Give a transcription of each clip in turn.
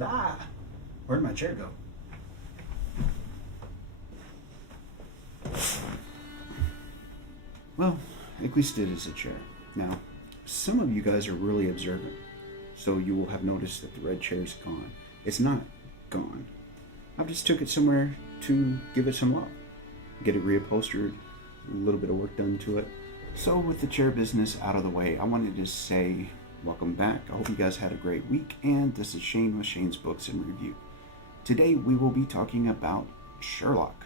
Ah, where'd my chair go? Well, at least it is a chair. Now, some of you guys are really observant, so you will have noticed that the red chair is gone. It's not gone. I just took it somewhere to give it some love, get it reupholstered, a little bit of work done to it. So with the chair business out of the way, I wanted to say welcome back. I hope you guys had a great week, and this is Shane with Shane's Books in Review. Today we will be talking about Sherlock.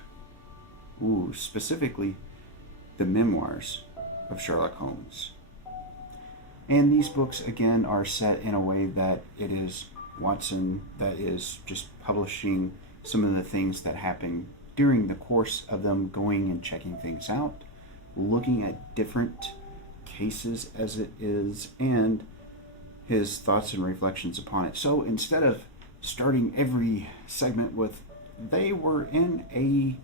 Specifically the Memoirs of Sherlock Holmes. And these books, again, are set in a way that it is Watson that is just publishing some of the things that happen during the course of them going and checking things out, looking at different cases as it is, and his thoughts and reflections upon it. So instead of starting every segment with, they were in a ...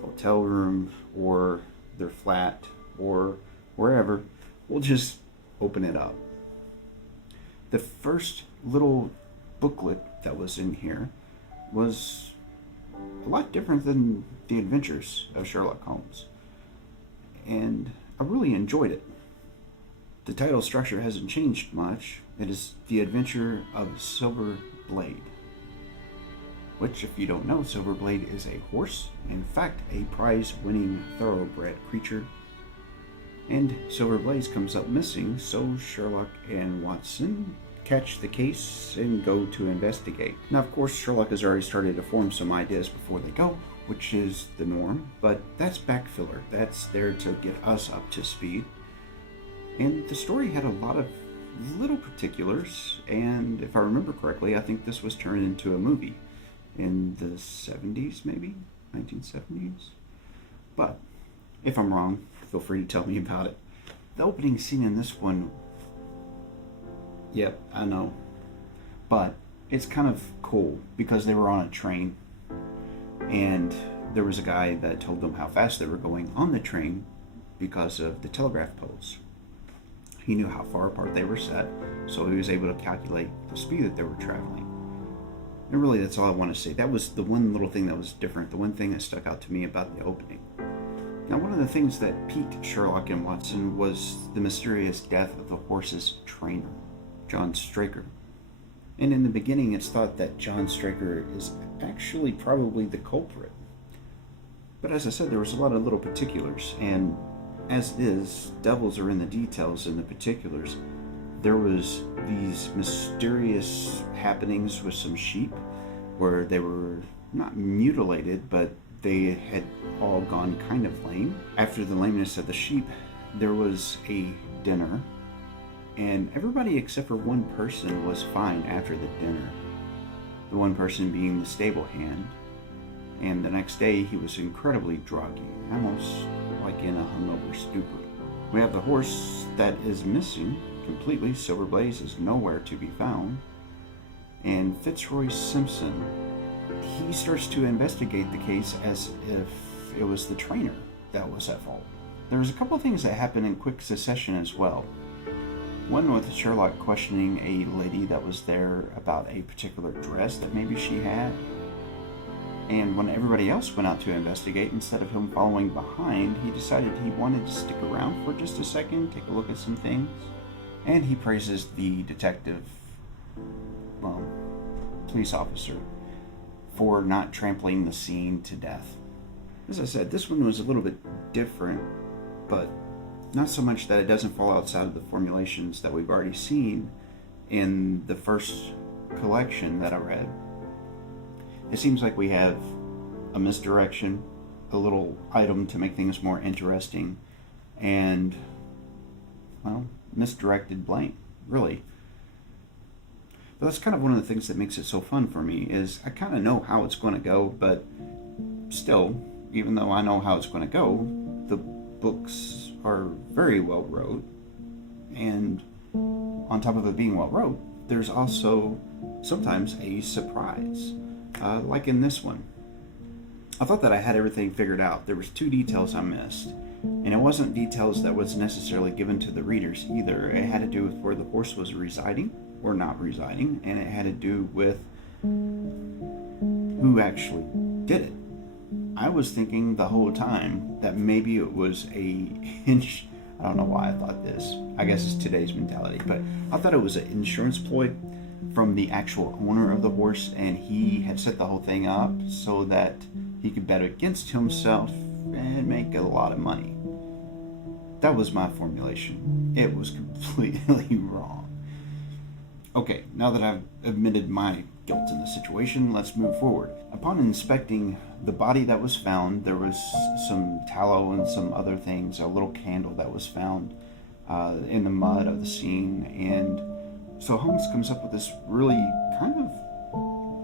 hotel room, or their flat, or wherever, we'll just open it up. The first little booklet that was in here was a lot different than the Adventures of Sherlock Holmes, and I really enjoyed it. The title structure hasn't changed much. It is The Adventure of Silver Blade, which, if you don't know, Silver Blade is a horse, in fact a prize-winning thoroughbred creature. And Silver Blade comes up missing, so Sherlock and Watson catch the case and go to investigate. Now, of course, Sherlock has already started to form some ideas before they go, which is the norm, but that's back filler. That's there to get us up to speed. And the story had a lot of little particulars, and if I remember correctly, I think this was turned into a movie in the 70s, maybe 1970s. But if I'm wrong, feel free to tell me about it. The opening scene in this one, yep, I know, but it's kind of cool because they were on a train, and there was a guy that told them how fast they were going on the train because of the telegraph poles. He knew how far apart they were set, so he was able to calculate the speed that they were traveling. And really, that's all I want to say. That was the one little thing that was different, the one thing that stuck out to me about the opening. Now, one of the things that piqued Sherlock and Watson was the mysterious death of the horse's trainer, John Straker. And in the beginning, it's thought that John Straker is actually probably the culprit. But as I said, there was a lot of little particulars, and as it is, devils are in the details and the particulars. There was these mysterious happenings with some sheep where they were not mutilated, but they had all gone kind of lame. After the lameness of the sheep, there was a dinner, and everybody except for one person was fine after the dinner. The one person being the stable hand, and the next day he was incredibly druggy, almost like in a hungover stupor. We have the horse that is missing completely. Silver Blade is nowhere to be found. And Fitzroy Simpson, he starts to investigate the case as if it was the trainer that was at fault. There was a couple of things that happened in quick succession as well. One with Sherlock questioning a lady that was there about a particular dress that maybe she had. And when everybody else went out to investigate, instead of him following behind, he decided he wanted to stick around for just a second, take a look at some things. And he praises the detective, police officer, for not trampling the scene to death. As I said, this one was a little bit different, but not so much that it doesn't fall outside of the formulations that we've already seen in the first collection that I read. It seems like we have a misdirection, a little item to make things more interesting, and, misdirected blame, really. But that's kind of one of the things that makes it so fun for me, is I kind of know how it's going to go, but still, even though I know how it's going to go, the books are very well wrote, and on top of it being well wrote, there's also sometimes a surprise, like in this one. I thought that I had everything figured out. There was 2 details I missed, and it wasn't details that was necessarily given to the readers either. It had to do with where the horse was residing, or not residing, and it had to do with who actually did it. I was thinking the whole time that maybe it was a I don't know why I thought this. I guess it's today's mentality, but I thought it was an insurance ploy from the actual owner of the horse, and he had set the whole thing up so that he could bet against himself and make a lot of money. That was my formulation. It was completely wrong. Okay, now that I've admitted my guilt in the situation, let's move forward. Upon inspecting the body that was found, there was some tallow and some other things, a little candle that was found in the mud of the scene, and so Holmes comes up with this really kind of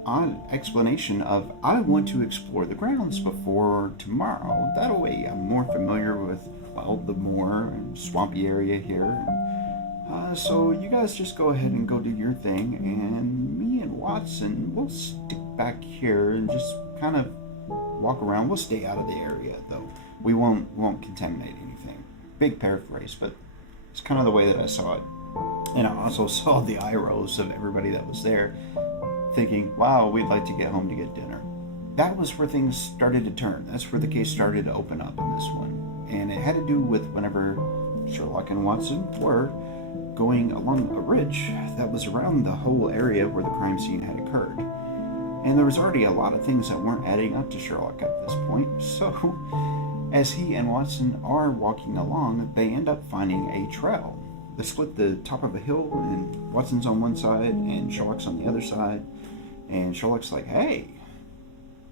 odd explanation of, I want to explore the grounds before tomorrow. That way I'm more familiar with, well, the moor and swampy area here. So you guys just go ahead and go do your thing, and me and Watson, we'll stick back here and just kind of walk around. We'll stay out of the area, though. We won't contaminate anything. Big paraphrase, but it's kind of the way that I saw it. And I also saw the eye rolls of everybody that was there, thinking, wow, we'd like to get home to get dinner. That was where things started to turn. That's where the case started to open up in this one. And it had to do with whenever Sherlock and Watson were going along a ridge that was around the whole area where the crime scene had occurred. And there was already a lot of things that weren't adding up to Sherlock at this point. So, as he and Watson are walking along, they end up finding a trail. They split the top of a hill, and Watson's on one side, and Sherlock's on the other side. And Sherlock's like, hey,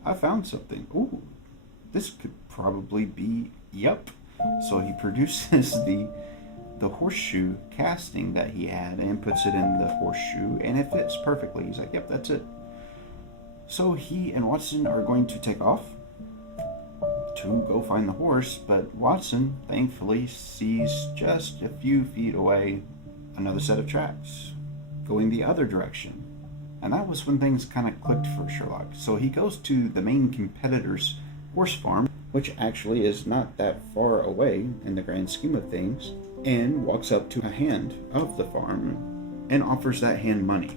I found something. Ooh, this could probably be, yep. So he produces the horseshoe casting that he had and puts it in the horseshoe, and it fits perfectly. He's like, yep, that's it. So he and Watson are going to take off to go find the horse, but Watson thankfully sees just a few feet away another set of tracks going the other direction. And that was when things kind of clicked for Sherlock. So he goes to the main competitor's horse farm, which actually is not that far away in the grand scheme of things, and walks up to a hand of the farm and offers that hand money.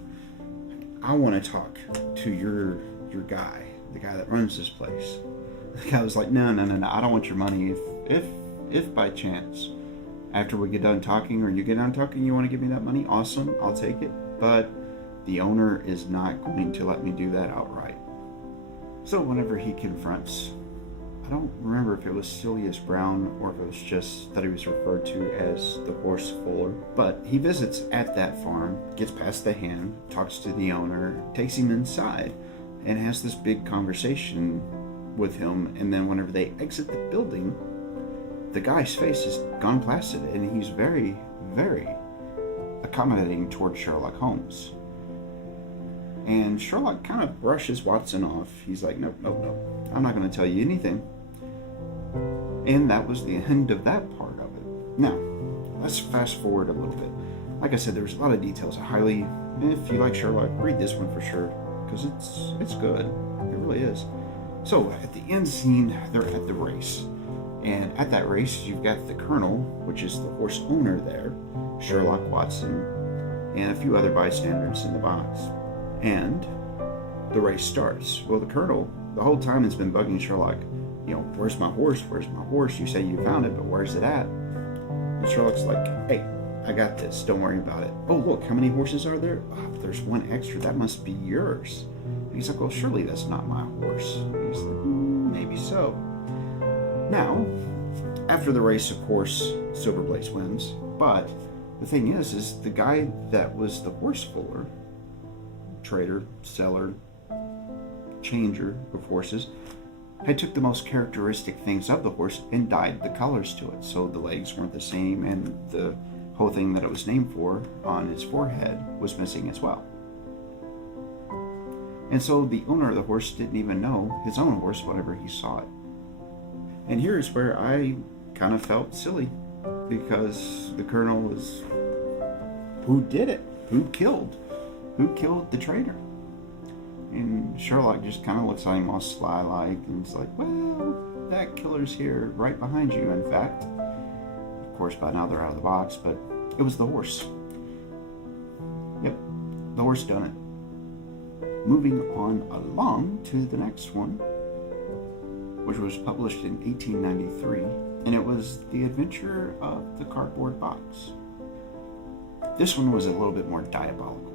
I want to talk to your guy, the guy that runs this place. The guy was like, no, I don't want your money. If by chance, after we get done talking, or you get done talking, you want to give me that money, awesome, I'll take it. But the owner is not going to let me do that outright. So whenever he confronts, I don't remember if it was Silius Brown or if it was just that he was referred to as the horse fuller, but he visits at that farm, gets past the hand, talks to the owner, takes him inside, and has this big conversation with him. And then whenever they exit the building, the guy's face is gone placid, and he's very, very accommodating towards Sherlock Holmes. And Sherlock kind of brushes Watson off. He's like, nope, I'm not going to tell you anything. And that was the end of that part of it. Now, let's fast forward a little bit. Like I said, there's a lot of details. I highly, if you like Sherlock, read this one for sure, because it's good. It really is. So at the end scene, they're at the race. And at that race, you've got the Colonel, which is the horse owner there, Sherlock, Watson, and a few other bystanders in the box. And the race starts. Well, the Colonel, the whole time, has been bugging Sherlock. Where's my horse? Where's my horse? You say you found it, but where's it at? And Sherlock's like, hey, I got this. Don't worry about it. Oh, look, how many horses are there? Oh, there's one extra. That must be yours. And he's like, well, surely that's not my horse. And he's like, maybe so. Now, after the race, of course, Silverblaze wins. But the thing is the guy that was the horse fuller, trader, seller, changer of horses, had took the most characteristic things of the horse and dyed the colors to it. So the legs weren't the same, and the whole thing that it was named for on his forehead was missing as well. And so the owner of the horse didn't even know his own horse whenever he saw it. And here's where I kind of felt silly, because the Colonel was, who did it? Who killed the trader? And Sherlock just kind of looks at him all sly-like, and it's like, well, that killer's here right behind you, in fact. Of course, by now they're out of the box, but it was the horse. Yep, the horse done it. Moving on along to the next one, which was published in 1893, and it was The Adventure of the Cardboard Box. This one was a little bit more diabolical.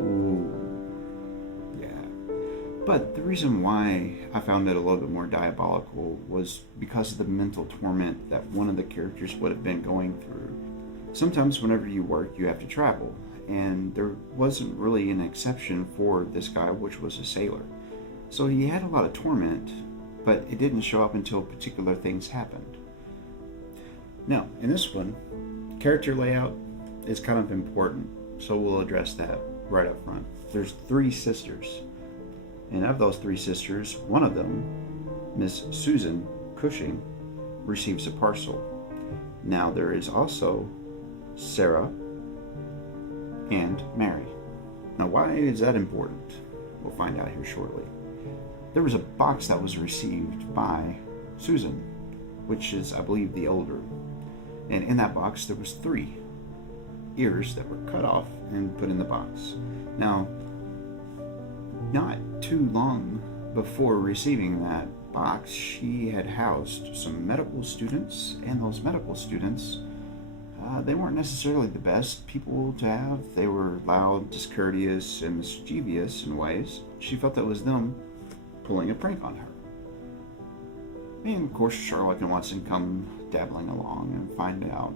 Ooh, yeah. But the reason why I found it a little bit more diabolical was because of the mental torment that one of the characters would have been going through. Sometimes whenever you work, you have to travel, and there wasn't really an exception for this guy, which was a sailor. So he had a lot of torment, but it didn't show up until particular things happened. Now, in this one, character layout is kind of important, so we'll address that right up front. There's 3 sisters, and of those 3 sisters, one of them, Miss Susan Cushing, receives a parcel. Now there is also Sarah and Mary. Now why is that important? We'll find out here shortly. There was a box that was received by Susan, which is, I believe, the older. And in that box there was 3 ears that were cut off and put in the box. Now, not too long before receiving that box, she had housed some medical students, and those medical students, they weren't necessarily the best people to have. They were loud, discourteous, and mischievous in ways. She felt that was them pulling a prank on her. And of course, Sherlock and Watson come dabbling along and find out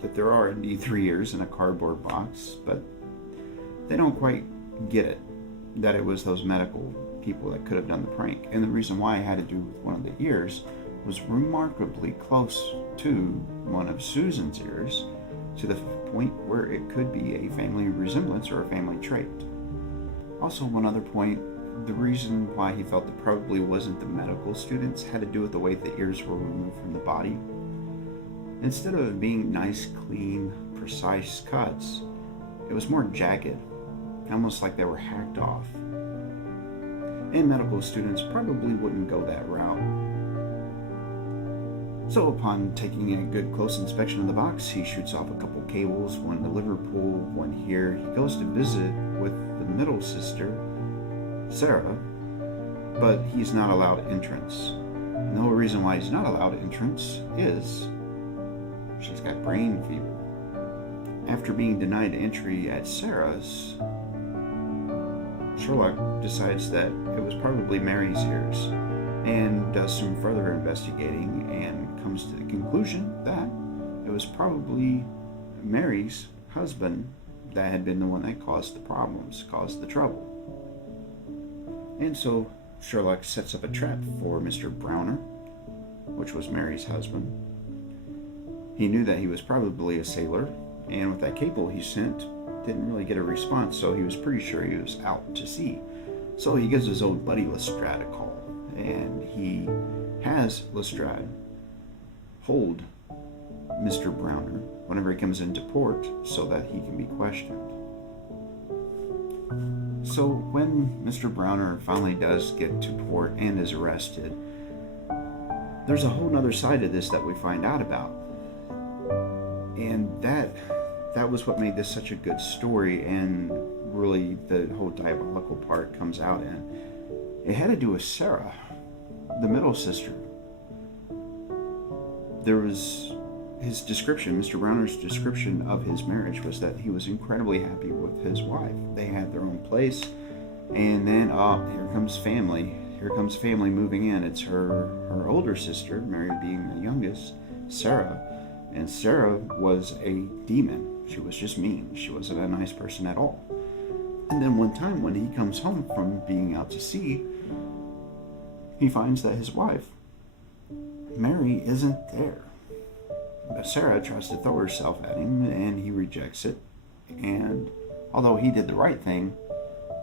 that there are indeed 3 ears in a cardboard box, but they don't quite get it, that it was those medical people that could have done the prank. And the reason why it had to do with one of the ears was remarkably close to one of Susan's ears, to the point where it could be a family resemblance or a family trait. Also, one other point, the reason why he felt it probably wasn't the medical students had to do with the way the ears were removed from the body. Instead of being nice, clean, precise cuts, it was more jagged, almost like they were hacked off. And medical students probably wouldn't go that route. So upon taking a good close inspection of the box, he shoots off a couple cables, one to Liverpool, one here. He goes to visit with the middle sister, Sarah, but he's not allowed entrance. And the whole reason why he's not allowed entrance is she's got brain fever. After being denied entry at Sarah's, Sherlock decides that it was probably Mary's ears and does some further investigating and comes to the conclusion that it was probably Mary's husband that had been the one that caused the problems, caused the trouble. And so Sherlock sets up a trap for Mr. Browner, which was Mary's husband. He knew that he was probably a sailor, and with that cable he sent, didn't really get a response, so he was pretty sure he was out to sea. So he gives his old buddy Lestrade a call, and he has Lestrade hold Mr. Browner whenever he comes into port so that he can be questioned. So when Mr. Browner finally does get to port and is arrested, there's a whole other side to this that we find out about. And that was what made this such a good story, and really the whole diabolical part comes out in. It had to do with Sarah, the middle sister. There was his description, Mr. Browner's description of his marriage was that he was incredibly happy with his wife. They had their own place, and then here comes family. Here comes family moving in. It's her older sister, Mary being the youngest, Sarah. And Sarah was a demon. She was just mean. She wasn't a nice person at all. And then one time when he comes home from being out to sea, he finds that his wife, Mary, isn't there. But Sarah tries to throw herself at him, and he rejects it. And although he did the right thing,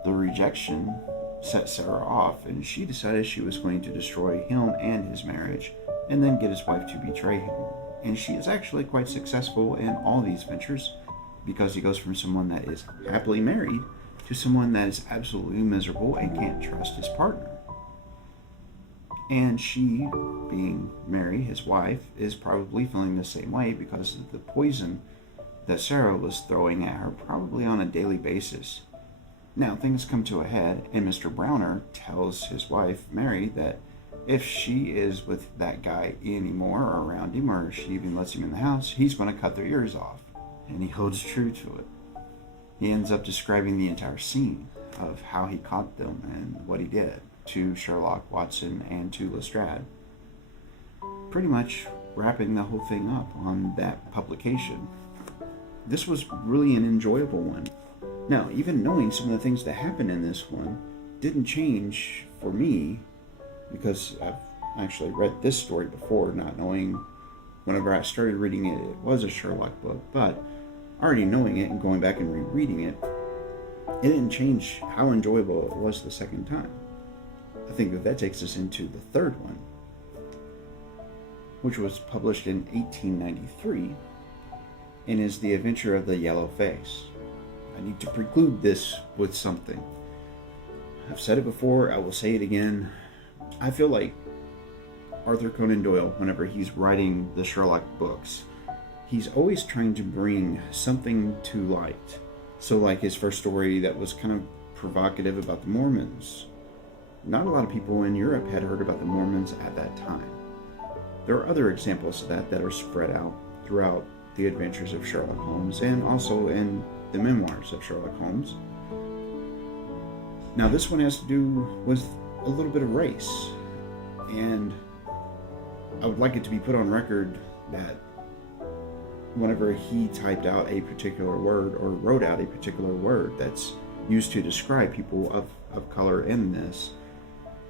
the rejection set Sarah off, and she decided she was going to destroy him and his marriage, and then get his wife to betray him. And she is actually quite successful in all these ventures, because he goes from someone that is happily married to someone that is absolutely miserable and can't trust his partner. And she, being Mary, his wife, is probably feeling the same way because of the poison that Sarah was throwing at her probably on a daily basis. Now, things come to a head, and Mr. Browner tells his wife, Mary, that if she is with that guy anymore or around him, or she even lets him in the house, he's going to cut their ears off. And he holds true to it. He ends up describing the entire scene of how he caught them and what he did to Sherlock, Watson, and to Lestrade. Pretty much wrapping the whole thing up on that publication. This was really an enjoyable one. Now, even knowing some of the things that happened in this one didn't change for me, because I've actually read this story before, not knowing whenever I started reading it, it was a Sherlock book, but already knowing it and going back and rereading it, it didn't change how enjoyable it was the second time. I think that takes us into the third one, which was published in 1893 and is The Adventure of the Yellow Face. I need to preclude this with something. I've said it before, I will say it again. I feel like Arthur Conan Doyle, whenever he's writing the Sherlock books, he's always trying to bring something to light. So like his first story that was kind of provocative about the Mormons. Not a lot of people in Europe had heard about the Mormons at that time. There are other examples of that are spread out throughout the Adventures of Sherlock Holmes and also in the Memoirs of Sherlock Holmes. Now this one has to do with a little bit of race, and I would like it to be put on record that whenever he typed out a particular word or wrote out a particular word that's used to describe people of color in this,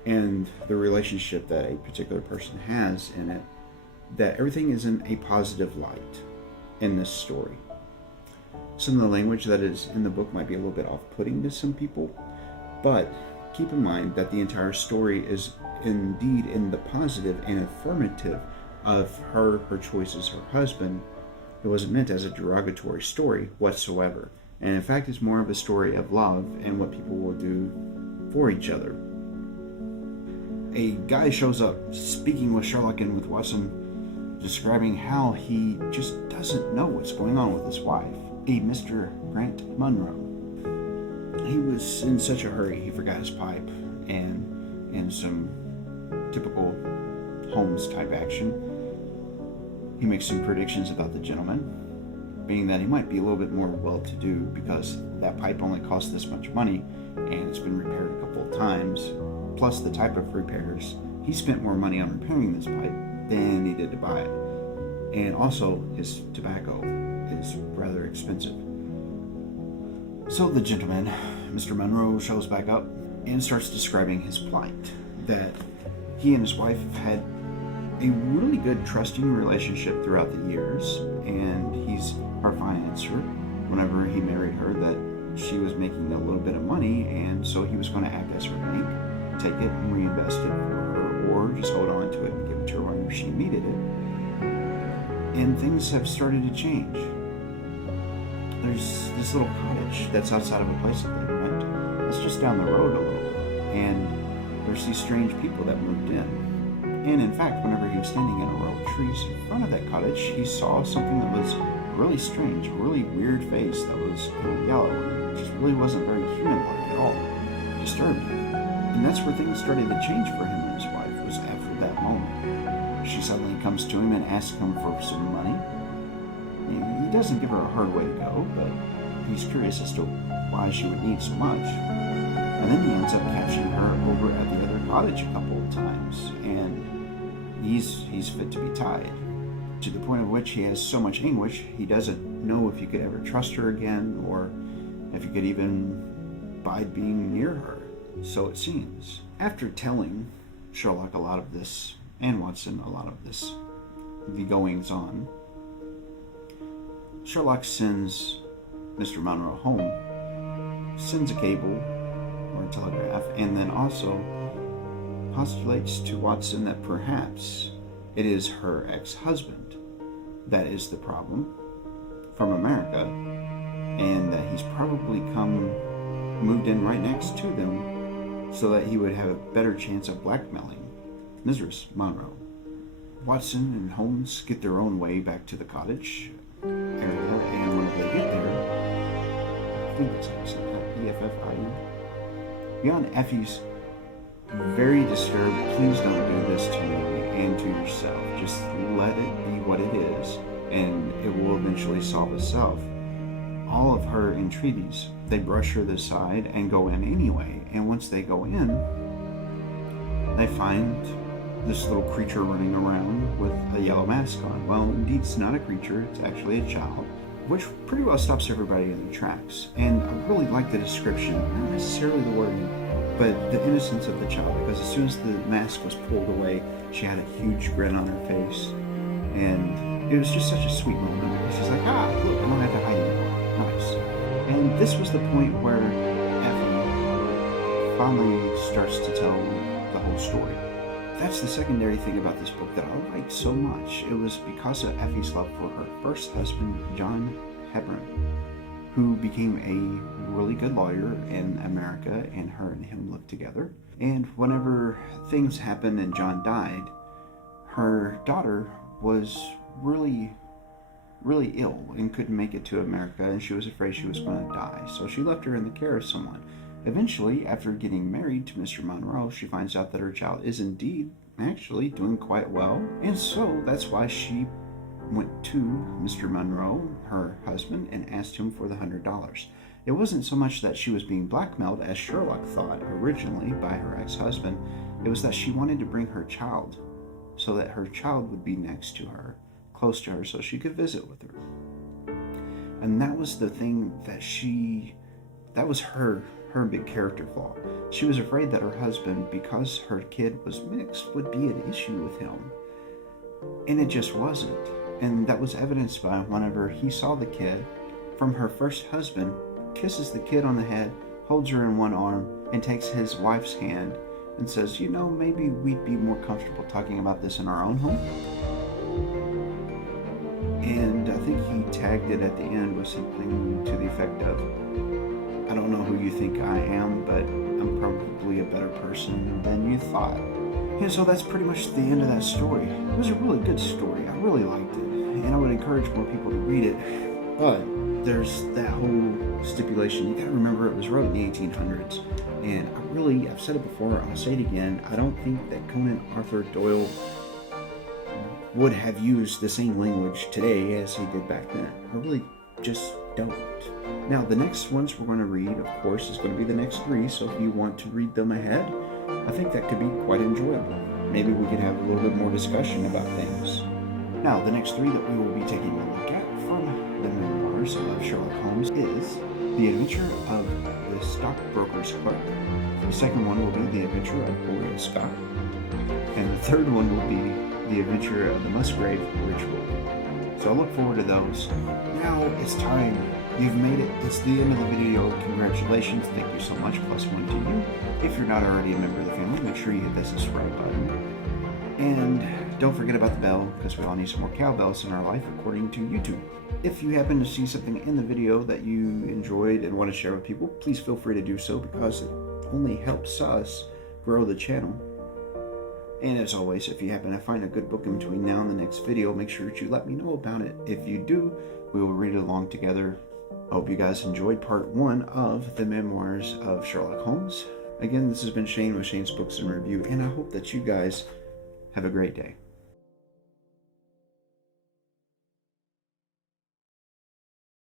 and the relationship that a particular person has in it, that everything is in a positive light in this story. Some of the language that is in the book might be a little bit off-putting to some people, but keep in mind that the entire story is indeed in the positive and affirmative of her choices, her husband. It wasn't meant as a derogatory story whatsoever. And in fact, it's more of a story of love and what people will do for each other. A guy shows up speaking with Sherlock and with Watson, describing how he just doesn't know what's going on with his wife, a Mr. Grant Munro. He was in such a hurry, he forgot his pipe, and in some typical Holmes type action, he makes some predictions about the gentleman, being that he might be a little bit more well-to-do because that pipe only cost this much money and it's been repaired a couple of times, plus the type of repairs. He spent more money on repairing this pipe than he did to buy it. And also, his tobacco is rather expensive. So the gentleman, Mr. Munro, shows back up and starts describing his plight, that he and his wife have had a really good trusting relationship throughout the years, and he's her financier. Whenever he married her, that she was making a little bit of money, and so he was going to act as her bank, take it and reinvest it for her, or just hold on to it and give it to her whenever she needed it. And things have started to change. There's this little cottage that's outside of a place that they rent. It's just down the road a little, and there's these strange people that moved in. And in fact, whenever he was standing in a row of trees in front of that cottage, he saw something that was really strange, a really weird face that was yellow, and it just really wasn't very human-like at all. It disturbed him. And that's where things started to change for him and his wife, was after that moment. She suddenly comes to him and asks him for some money. And he doesn't give her a hard way to go, but he's curious as to why she would need so much. And then he ends up catching her over at the other cottage a couple of times, and he's fit to be tied, to the point of which he has so much anguish he doesn't know if he could ever trust her again, or if he could even bide being near her, so it seems. After telling Sherlock a lot of this, and Watson a lot of this, the goings on, Sherlock sends Mr. Munro home, sends a cable or a telegraph, and then also postulates to Watson that perhaps it is her ex-husband that is the problem from America, and that he's probably moved in right next to them so that he would have a better chance of blackmailing Mrs. Munro. Watson and Holmes get their own way back to the cottage area, and when whenever they get there, I think it's actually EFFIE. Beyond Effie's very disturbed, please don't do this to me and to yourself. Just let it be what it is, and it will eventually solve itself. All of her entreaties, they brush her aside and go in anyway. And once they go in, they find this little creature running around with a yellow mask on. Well, indeed, it's not a creature, it's actually a child, which pretty well stops everybody in their tracks. And I really like the description, not necessarily the wording, but the innocence of the child, because as soon as the mask was pulled away, she had a huge grin on her face. And it was just such a sweet moment, because she's like, ah, look, I don't have to hide anymore. Nice. And this was the point where Effie finally starts to tell the whole story. That's the secondary thing about this book that I liked so much. It was because of Effie's love for her first husband, John Hebron, who became a really good lawyer in America, and her and him lived together. And whenever things happened and John died, her daughter was really ill and couldn't make it to America, and she was afraid she was going to die. So she left her in the care of someone. Eventually, after getting married to Mr. Monroe, she finds out that her child is indeed actually doing quite well. And so that's why she went to Mr. Monroe, her husband, and asked him for the $100. It wasn't so much that she was being blackmailed, as Sherlock thought originally, by her ex-husband. It was that she wanted to bring her child so that her child would be next to her, close to her, so she could visit with her. And that was the thing that was her big character flaw. She was afraid that her husband, because her kid was mixed, would be an issue with him. And it just wasn't. And that was evidenced by whenever he saw the kid from her first husband, kisses the kid on the head, holds her in one arm, and takes his wife's hand and says, you know, maybe we'd be more comfortable talking about this in our own home. And I think he tagged it at the end with something to the effect of, I don't know who you think I am, but I'm probably a better person than you thought. And so that's pretty much the end of that story. It was a really good story. I really liked it, and I would encourage more people to read it. But there's that whole stipulation. You gotta remember it was wrote in the 1800s. And I've said it before, I'll say it again, I don't think that Conan Arthur Doyle would have used the same language today as he did back then. I really just don't. Now, the next ones we're going to read, of course, is going to be the next 3, so if you want to read them ahead, I think that could be quite enjoyable. Maybe we could have a little bit more discussion about things. Now, the next 3 that we will be taking a look at from the Memoirs of Sherlock Holmes is The Adventure of the Stockbroker's Clerk. The second one will be The Adventure of Boreal Scott. And the third one will be The Adventure of the Musgrave Ritual. So I look forward to those. Now it's time. You've made it. It's the end of the video. Congratulations. Thank you so much. +1 to you. If you're not already a member of the family, make sure you hit that subscribe button. And don't forget about the bell, because we all need some more cowbells in our life according to YouTube. If you happen to see something in the video that you enjoyed and want to share with people, please feel free to do so, because it only helps us grow the channel. And as always, if you happen to find a good book in between now and the next video, make sure that you let me know about it. If you do, we will read it along together. I hope you guys enjoyed part 1 of the Memoirs of Sherlock Holmes. Again, this has been Shane with Shane's Books and Review, and I hope that you guys have a great day.